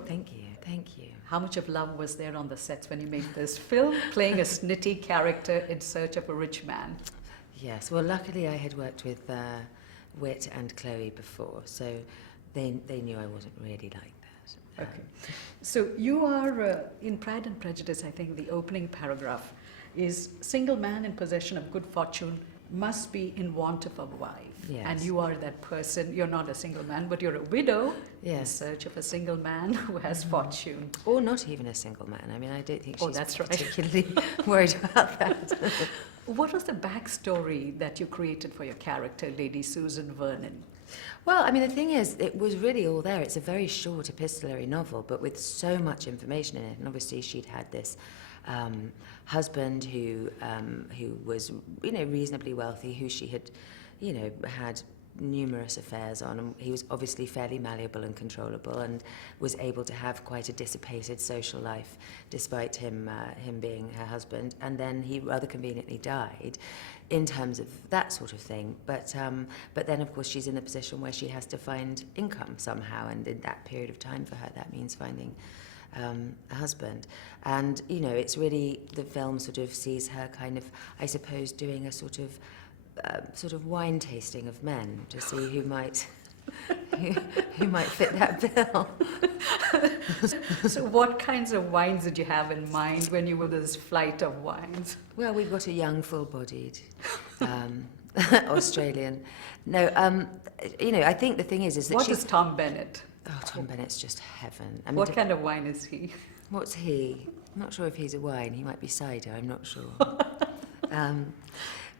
go. Thank you, thank you. How much of love was there on the sets when you made this film, playing a snitty character in search of a rich man? Yes, well, luckily I had worked with Whit and Chloe before, so they knew I wasn't really like that. Okay. So you are, in Pride and Prejudice, I think the opening paragraph is, single man in possession of good fortune must be in want of a wife. Yes. And you are that person. You're not a single man, but you're a widow in Yes. search of a single man who has fortune. Or not even a single man. I mean, I don't think she's that's right. particularly worried about that. What was the backstory that you created for your character, Lady Susan Vernon? Well, I mean, the thing is, it was really all there. It's a very short epistolary novel, but with so much information in it. And obviously she'd had this husband who was, reasonably wealthy, who she had, had numerous affairs on, and he was obviously fairly malleable and controllable, and was able to have quite a dissipated social life despite him being her husband. And then he rather conveniently died in terms of that sort of thing, but then of course she's in a position where she has to find income somehow, and in that period of time for her that means finding a husband. And it's really, the film sort of sees her kind of, I suppose, doing a sort of wine tasting of men to see who might who might fit that bill. So what kinds of wines did you have in mind when you were this flight of wines? Well, we've got a young, full-bodied Australian. No, I think the thing is that what is Tom Bennett? Oh, Tom Bennett's just heaven. I mean, what kind of wine is he? What's he? I'm not sure if he's a wine. He might be cider. I'm not sure.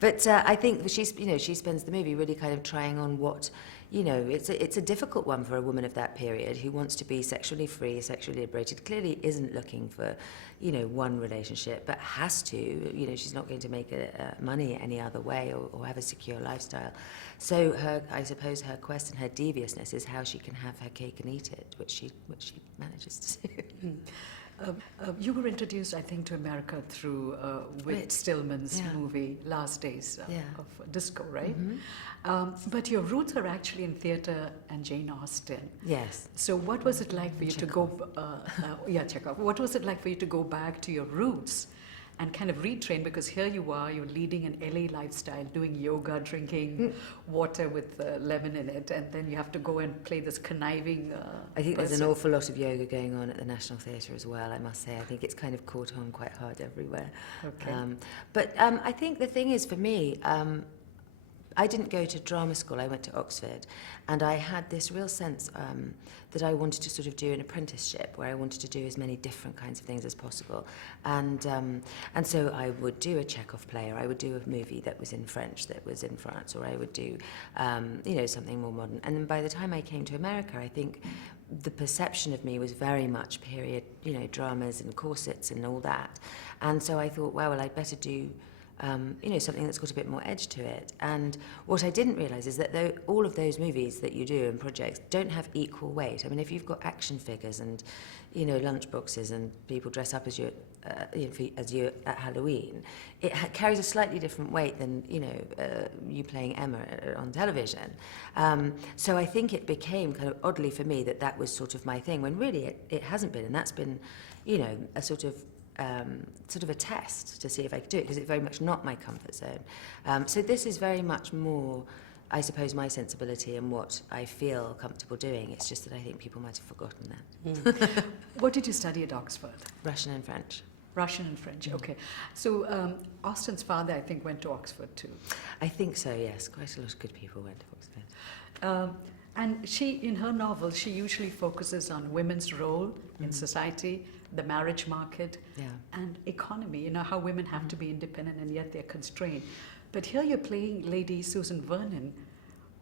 But I think that she spends the movie really kind of trying on what, it's a difficult one for a woman of that period who wants to be sexually free, sexually liberated, clearly isn't looking for, one relationship, but has to, she's not going to make money any other way or have a secure lifestyle. So I suppose her quest and her deviousness is how she can have her cake and eat it, which she manages to do. You were introduced, I think, to America through Whit Stillman's movie Last Days of Disco, right? Mm-hmm. But your roots are actually in theatre and Jane Austen. Yes. So what was it like for you to go? Chekhov. What was it like for you to go back to your roots and kind of retrain? Because here you are, you're leading an LA lifestyle, doing yoga, drinking water with lemon in it, and then you have to go and play this conniving I think person. There's an awful lot of yoga going on at the National Theatre as well, I must say. I think it's kind of caught on quite hard everywhere. Okay. But I think the thing is, for me, I didn't go to drama school, I went to Oxford, and I had this real sense that I wanted to sort of do an apprenticeship where I wanted to do as many different kinds of things as possible. And so I would do a Chekhov play, or I would do a movie that was in French that was in France, or I would do, something more modern. And then by the time I came to America, I think the perception of me was very much period, dramas and corsets and all that. And so I thought, well, I'd better do something that's got a bit more edge to it. And what I didn't realise is that all of those movies that you do and projects don't have equal weight. I mean, if you've got action figures and, lunchboxes and people dress up as you at Halloween, it carries a slightly different weight than, you playing Emma on television. So I think it became kind of oddly for me that was sort of my thing, when really it hasn't been. And that's been, a sort of a test to see if I could do it, because it's very much not my comfort zone. So this is very much more, I suppose, my sensibility and what I feel comfortable doing. It's just that I think people might have forgotten that. What did you study at Oxford? Russian and French. Russian and French, okay. So Austen's father, I think, went to Oxford too. I think so, yes. Quite a lot of good people went to Oxford. And she, in her novels, she usually focuses on women's role in society, the marriage market, and economy, how women have to be independent and yet they're constrained. But here you're playing Lady Susan Vernon,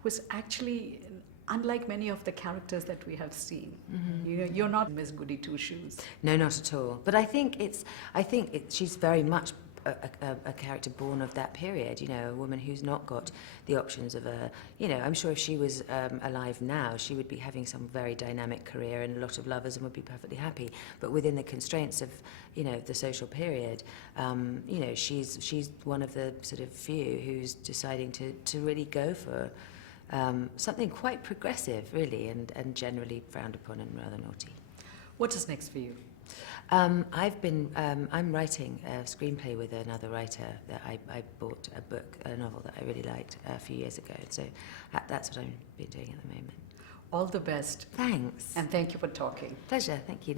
who's actually, unlike many of the characters that we have seen, you're not Miss Goody Two-Shoes. No, not at all. But I think she's very much a character born of that period, a woman who's not got the options of I'm sure if she was alive now, she would be having some very dynamic career and a lot of lovers and would be perfectly happy. But within the constraints of, the social period, she's one of the sort of few who's deciding to really go for something quite progressive, really, and generally frowned upon and rather naughty. What is next for you? I'm writing a screenplay with another writer that I bought a novel that I really liked a few years ago. So that's what I've been doing at the moment. All the best. Thanks. And thank you for talking. Pleasure. Thank you.